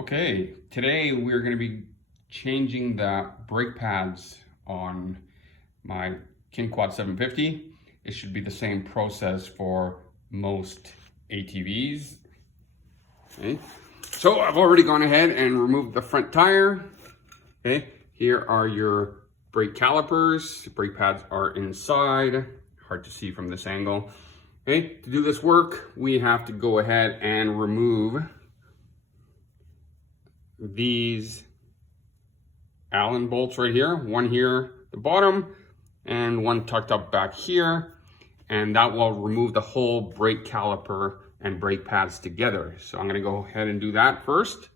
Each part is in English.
Okay, today we're going to be changing the brake pads on my KinQuad 750. It should be the same process for most ATVs. Okay. So I've already gone ahead and removed the front tire. Okay, here are your brake calipers. The brake pads are inside. Hard to see from this angle. Okay, to do this work, we have to go ahead and remove these Allen bolts right here, one here at the bottom and one tucked up back here, and that will remove the whole brake caliper and brake pads together. So I'm going to go ahead and do that first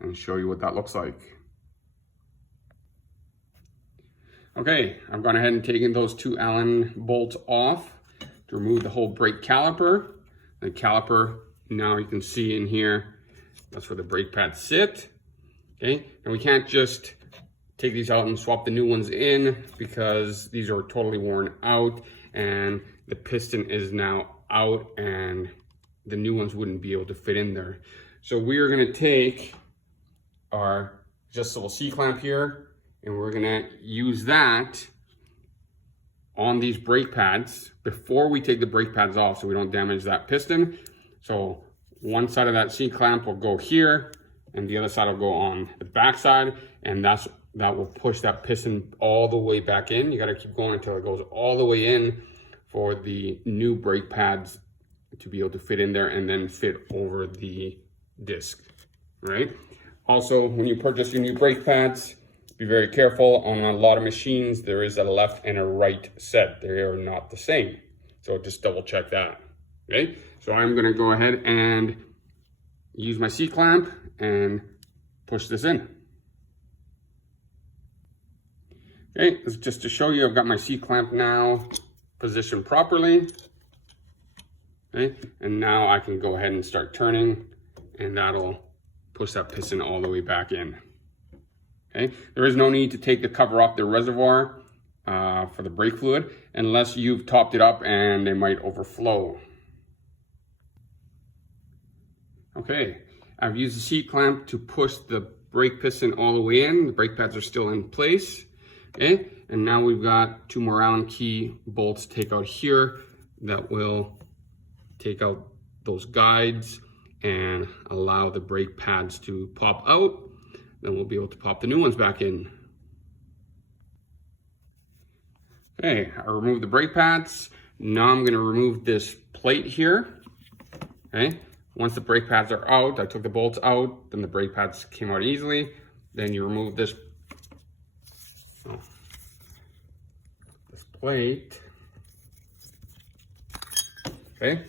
and show you what that looks like. Okay, I've gone ahead and taken those two Allen bolts off to remove the whole brake caliper. The caliper, now you can see in here, that's where the brake pads sit. Okay, and we can't just take these out and swap the new ones in because these are totally worn out and the piston is now out and the new ones wouldn't be able to fit in there. So we are going to take our adjustable C-clamp here and we're going to use that on these brake pads before we take the brake pads off so we don't damage that piston. So one side of that C-clamp will go here and the other side will go on the back side, and that will push that piston all the way back in. You got to keep going until it goes all the way in for the new brake pads to be able to fit in there and then fit over the disc, right? Also, when you purchase your new brake pads, be very careful. On a lot of machines, there is a left and a right set. They are not the same. So just double check that, okay? So I'm gonna go ahead and use my C-clamp and push this in. Okay, this is just to show you I've got my C-clamp now positioned properly. Okay, and now I can go ahead and start turning and that'll push that piston all the way back in. Okay, there is no need to take the cover off the reservoir for the brake fluid unless you've topped it up and they might overflow. Okay, I've used the C-clamp to push the brake piston all the way in. The brake pads are still in place. Okay, and now we've got two more Allen key bolts to take out here that will take out those guides and allow the brake pads to pop out. Then we'll be able to pop the new ones back in. Okay, I removed the brake pads. Now I'm going to remove this plate here. Okay. Once the brake pads are out, I took the bolts out, then the brake pads came out easily. Then you remove this plate. Okay,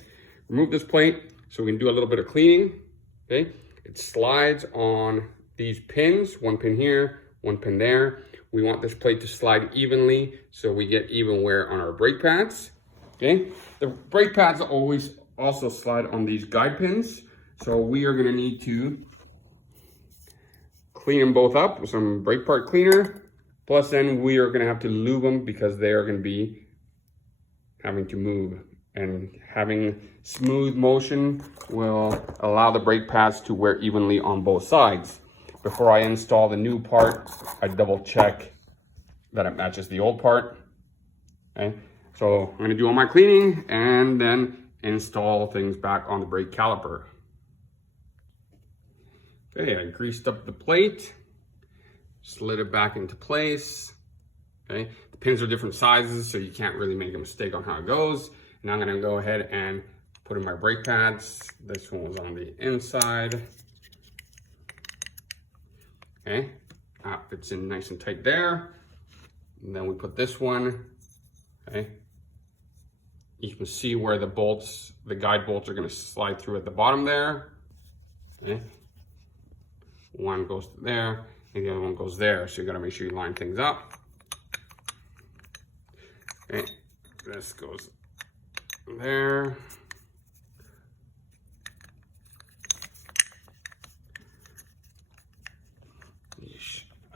remove this plate so we can do a little bit of cleaning. Okay, it slides on these pins, one pin here, one pin there. We want this plate to slide evenly so we get even wear on our brake pads. Okay, the brake pads always also slide on these guide pins, so we are going to need to clean them both up with some brake part cleaner, plus then we are going to have to lube them because they are going to be having to move, and having smooth motion will allow the brake pads to wear evenly on both sides. Before I install the new part, I double check that it matches the old part. Okay, so I'm going to do all my cleaning and then install things back on the brake caliper. Okay, I greased up the plate, slid it back into place. Okay, the pins are different sizes, so you can't really make a mistake on how it goes. Now I'm going to go ahead and put in my brake pads. This one was on the inside. Okay, that fits in nice and tight there. And then we put this one. Okay. You can see where the bolts, the guide bolts are going to slide through at the bottom there. Okay. One goes there and the other one goes there. So you got to make sure you line things up. Okay. This goes there.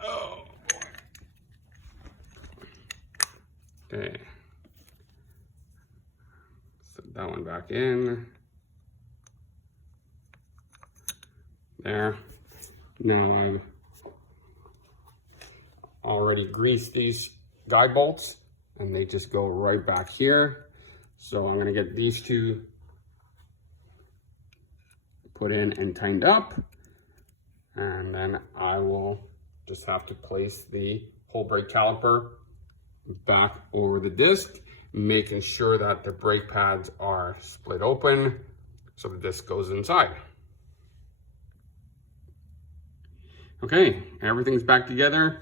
Oh boy. Okay. That one back in there. Now I've already greased these guide bolts and they just go right back here. So I'm gonna get these two put in and tightened up. And then I will just have to place the whole brake caliper back over the disc, making sure that the brake pads are split open so the disc goes inside. Okay, everything's back together.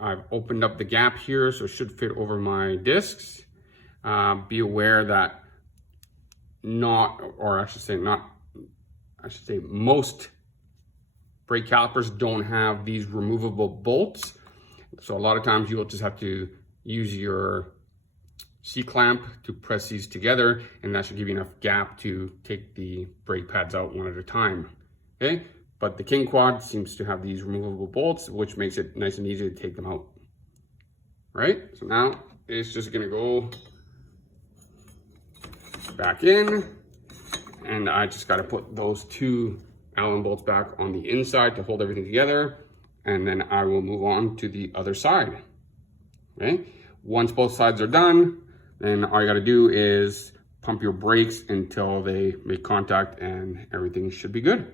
I've opened up the gap here, so it should fit over my discs. Be aware that most brake calipers don't have these removable bolts. So a lot of times you'll just have to use your C-clamp to press these together, and that should give you enough gap to take the brake pads out one at a time, okay? But the King Quad seems to have these removable bolts, which makes it nice and easy to take them out, right? So now it's just gonna go back in, and I just gotta put those two Allen bolts back on the inside to hold everything together, and then I will move on to the other side, okay? Once both sides are done, then all you gotta do is pump your brakes until they make contact and everything should be good.